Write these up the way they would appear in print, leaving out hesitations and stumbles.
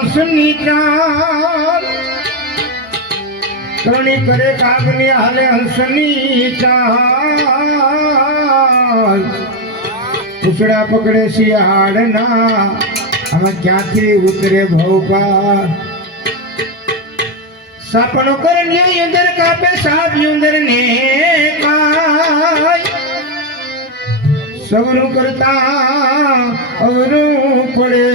હંસની ચાલ ત્રણી કરે કાગની હાલે હંસની ચાલ ઉછડા પકડે શિયાળના આમાં ક્યાંથી ઉતરે ભવપાર સાપણો કરણ્યો યુંદર કાપે સાપ યુંદર ને કાય સવનું કરતા અવરું પડે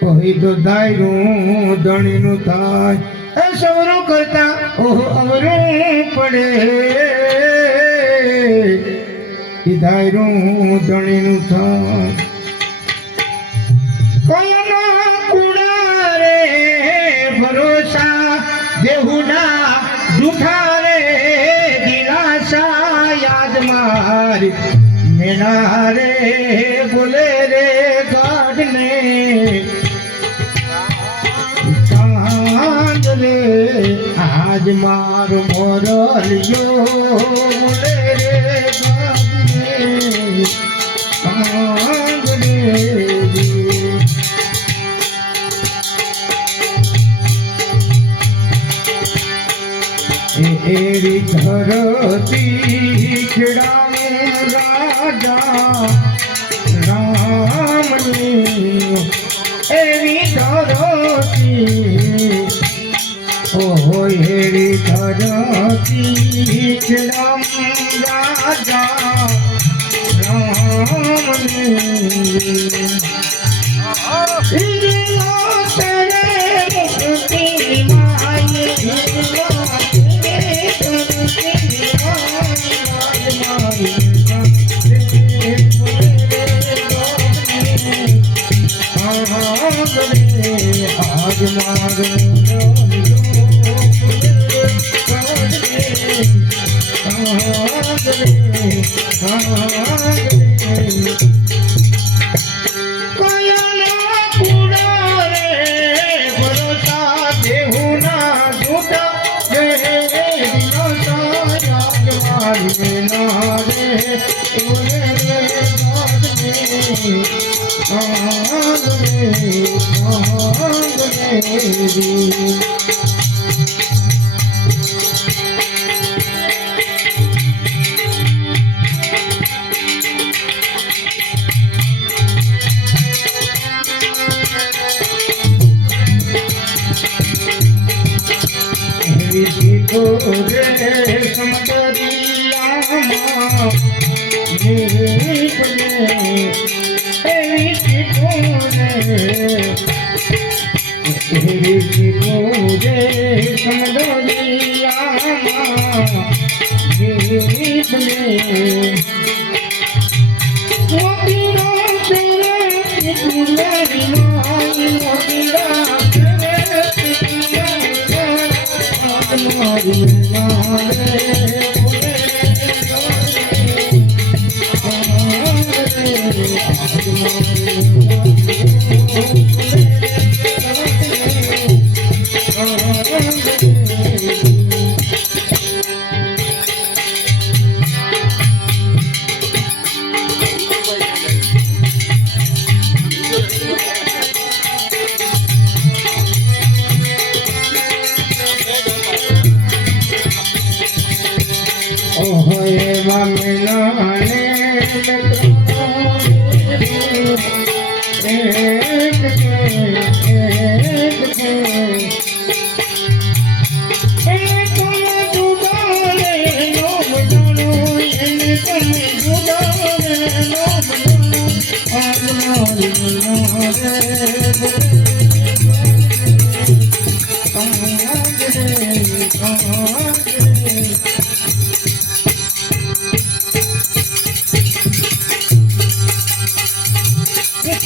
કોઈ તો દાયરું ધણીનું થાય સવનું કરતા અવરું પડે દાયરું ધણીનું થાય કોનો કુડા રે ભરોસા દેહુના જૂઠા રે દિલાસા યાદ મારી મેના રે બોલે રે ગાઢને ચાંદ રે આજ મારો મોરલિયો બોલે રે ગાઢને ચાંદ રે એરી ધરતી ખેડાવે રાજા રામની એવી ધરતી ઓહો એરી ધરતી ખેડાવે રાજા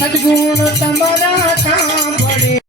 સદગુણ તમારા સાંભળે